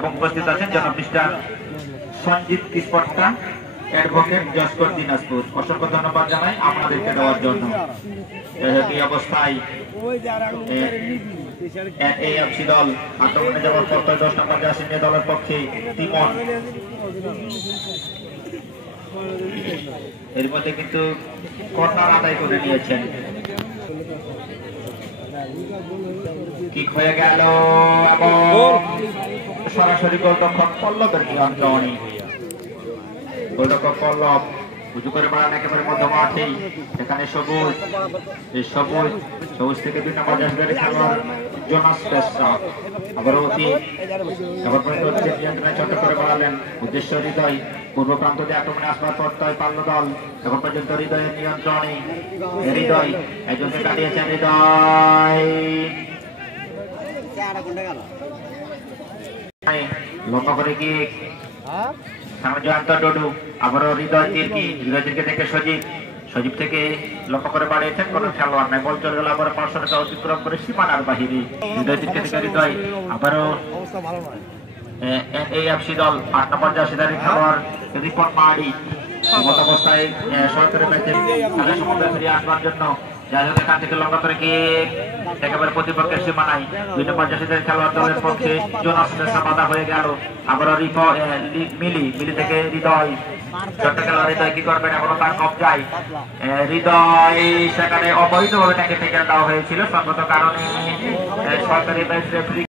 এবং উপস্থিত আছেন জনাব mister Sanjit Kispotta, advocate, judge court, Dinajpur. অসংখ্য ধন্যবাদ জানাই আপনাদেরকে দেওয়ার জন্য। এই অবস্থায় এএফসি দল আক্রমণে যাওয়ার পর 10 নম্বর জার্সি নিয়ে দলের পক্ষে তিমন, এর মধ্যে কিন্তু কর্নার আদায় করে নিয়েছেন। কিক হয়ে গেল এবং সরাসরি গোলরক্ষক পল্লবের নিয়ন্ত্রণে। গোলরক্ষক পল্লব উঁচু করে বাড়ান একেবারে মধ্য মাঠেই। এখানে সবুজ থেকে 2 নম্বর জার্সি খেলোয়াড় জোনাস পেসরা আবার নিয়ন্ত্রণে ছোট করে বাড়ালেন। উদ্দেশ্য হৃদয়, পূর্ব প্রান্ত দিয়ে আক্রমণে আসবার প্রত্যয় পাল্ল দল। এখন পর্যন্ত হৃদয়ের নিয়ন্ত্রণে। হৃদয় একজনকে কাটিয়েছেন। হৃদয় লম্বা করে গিয়ে ডুডু আবারও হৃদয় তীরকে দেখে সজীব থেকে লক্ষ্য করে বাড়িয়েছেন। কোন খেলোয়াড় নাই, বল চলে গেল আবার 500 টাকা অতিক্রম করে সীমানার বাহিরে। হৃদয় তীরকে দেখে হৃদয় আবারও এএফসি দল 8 নম্বর জার্সিধারী খেলোয়াড় রিপন মাহারি অবস্থায় সরকারি ম্যাচে ফিরিয়ে আসবার জন্য। যাই হোক, এখান থেকে লম্বা করে গিয়ে একেবারে প্রতিপক্ষের সীমানায় 2 নম্বর জার্সিধারী খেলোয়াড় দলের পক্ষে জোনাস পেসরা বাধা হয়ে গেল। আবারও মিলি থেকে হৃদয়, ছোট্ট খেলোয়াড় হৃদয় কি করবেন, এখনো তার কবজায়। হৃদয় সেখানে অবৈধভাবে তাকে টেকেল দেওয়া হয়েছিল, সঙ্গত কারণে সরকারি ম্যাচ রেফারি